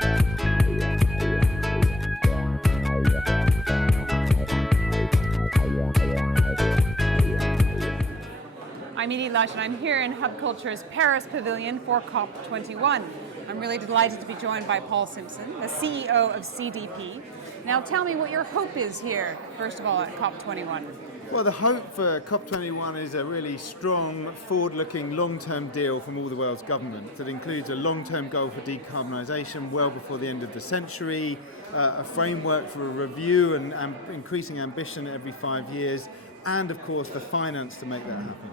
I'm Edie Lush, and I'm here in Hub Culture's Paris Pavilion for COP21. I'm really delighted to be joined by Paul Simpson, the CEO of CDP. Now tell me what your hope is here, first of all, at COP21. Well, the hope for COP21 is a really strong, forward-looking, long-term deal from all the world's governments that includes a long-term goal for decarbonisation well before the end of the century, a framework for a review and increasing ambition every 5 years, and of course the finance to make that happen.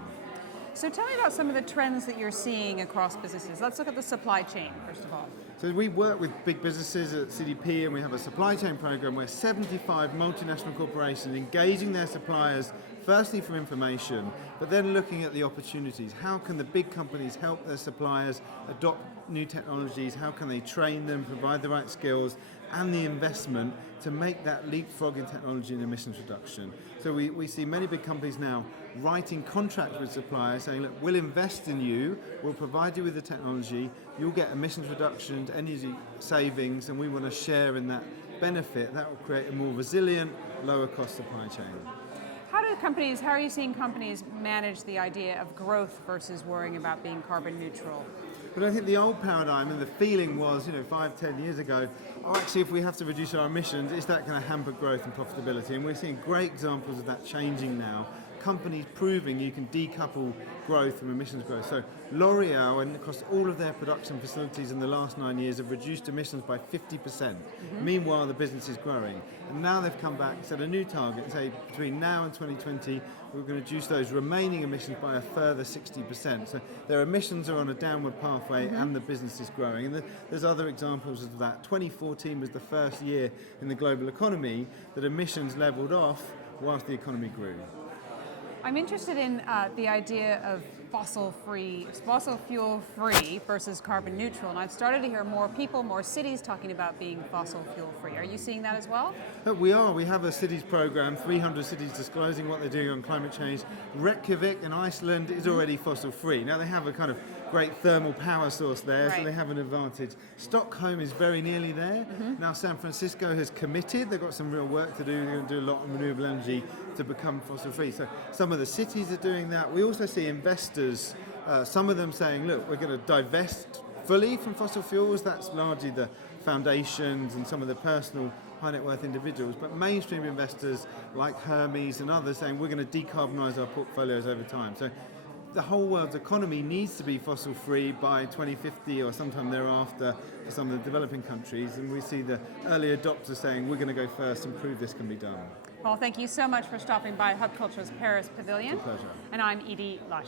So tell me about some of the trends that you're seeing across businesses. Let's look at the supply chain, first of all. So we work with big businesses at CDP, and we have a supply chain program where 75 multinational corporations engaging their suppliers, firstly for information, but then looking at the opportunities. How can the big companies help their suppliers adopt new technologies? How can they train them, provide the right skills and the investment to make that leapfrog in technology and emissions reduction? So we see many big companies now writing contracts with suppliers saying, look, we'll invest in you, we'll provide you with the technology, you'll get emissions reductions, energy savings, and we want to share in that benefit. That will create a more resilient, lower cost supply chain. How are you seeing companies manage the idea of growth versus worrying about being carbon neutral? But I think the old paradigm and the feeling was, 5, 10 years ago, actually if we have to reduce our emissions, is that going to hamper growth and profitability? And we're seeing great examples of that changing now. Companies proving you can decouple growth from emissions growth. So L'Oreal, and across all of their production facilities in the last 9 years, have reduced emissions by 50%. Mm-hmm. Meanwhile, the business is growing. And now they've come back and set a new target and say between now and 2020, we're going to reduce those remaining emissions by a further 60%. So their emissions are on a downward pathway, mm-hmm. and the business is growing. And there's other examples of that. 2014 was the first year in the global economy that emissions leveled off whilst the economy grew. I'm interested in the idea of fossil fuel free versus carbon neutral, and I've started to hear more people, more cities talking about being fossil fuel free. Are you seeing that as well? We are. We have a cities program, 300 cities disclosing what they're doing on climate change. Reykjavik in Iceland is already fossil free. Now they have a kind of great thermal power source there, right. So they have an advantage. Stockholm is very nearly there. Mm-hmm. Now San Francisco has committed. They've got some real work to do. They're going to do a lot of renewable energy to become fossil free. So some of the cities are doing that. We also see investors, some of them saying, look, we're going to divest fully from fossil fuels. That's largely the foundations and some of the personal high net worth individuals, but mainstream investors like Hermes and others saying we're going to decarbonise our portfolios over time. So the whole world's economy needs to be fossil free by 2050 or sometime thereafter for some of the developing countries, and we see the early adopters saying we're going to go first and prove this can be done. Well, thank you so much for stopping by Hub Culture's Paris Pavilion. It's a pleasure. And I'm Edie Lush.